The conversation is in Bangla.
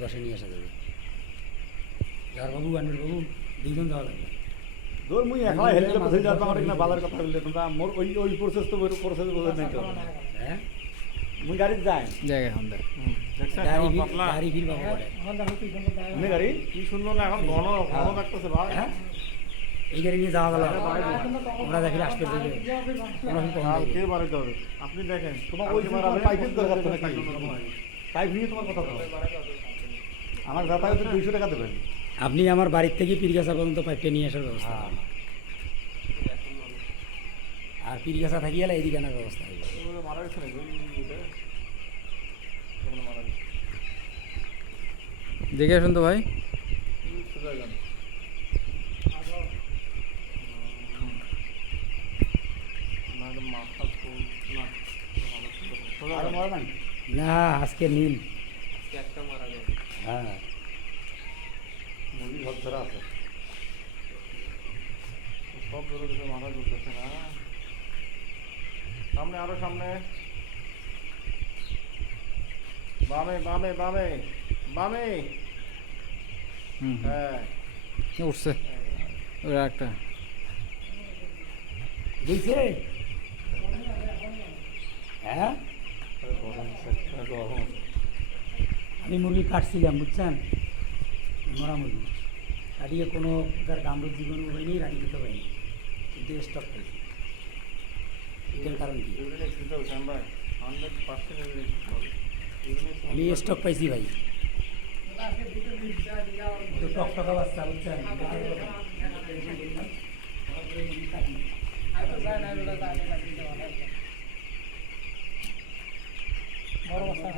বসে নিয়ে আসা যাবে। বাবু আনবের বাবু দুইজন যাওয়া লাগবে। দূর মুই একলা হেলিকপ্টার ধরে যাওয়ার আমার কিনা বাজার কথা বললে তোমরা মোর ওই প্রসেস তো প্রসেস বোঝা নাই তো। হ্যাঁ মুই গাড়িতে যাই জায়গা হন্দা গাড়ি ফির বাবু পড়ে। আমি গাড়ি কি সুন্দর না এখন ঘন ঘন লাগতেছে ভাই। হ্যাঁ এই গাড়ি নিয়ে যাওয়া গেল আমরা দেখি আসতে দেবে কে বাড়াইতে হবে আপনি দেখেন তোমার ওই পাইপের দরকার তো নাকি পাইপ নিয়ে তোমার কথা বলো। আমার যাতায়াতে 200 টাকা দেবেন। আপনি আমার বাড়ির থেকে পীরগাছা পর্যন্ত পাইপটা নিয়ে আসার ব্যবস্থা হ্যাঁ করুন। আর পীরগাছা থাকি গেলে এদিকে আনার ব্যবস্থা হবে। মারা গেছে নাকি মারা গেছে দেখে আসুন তো ভাই। সোজা যান মাথা আর মারা নাই না আজকে নীল একটা মারা গেল হ্যাঁ মুরগি ঘর ধরা আছে। সব ধরে ধরে মাথা ঘুরতেছে না। সামনে আরো সামনে বামে বামে বামে বামে হুম হ্যাঁ উঠছে ওরা একটা বুঝছে হ্যাঁ গরম আমি মুরগি কাটছিলাম বুঝছেন মরা মুরগি কাটিয়ে কোনো তার কামড় জীবন হয়নি রানি খেতে পারিনি কিন্তু স্টক পাইছি এটার কারণ কি আমি স্টক পাইছি ভাই তো টক টকা বাচ্চা বুঝছেন বড় বাচ্চা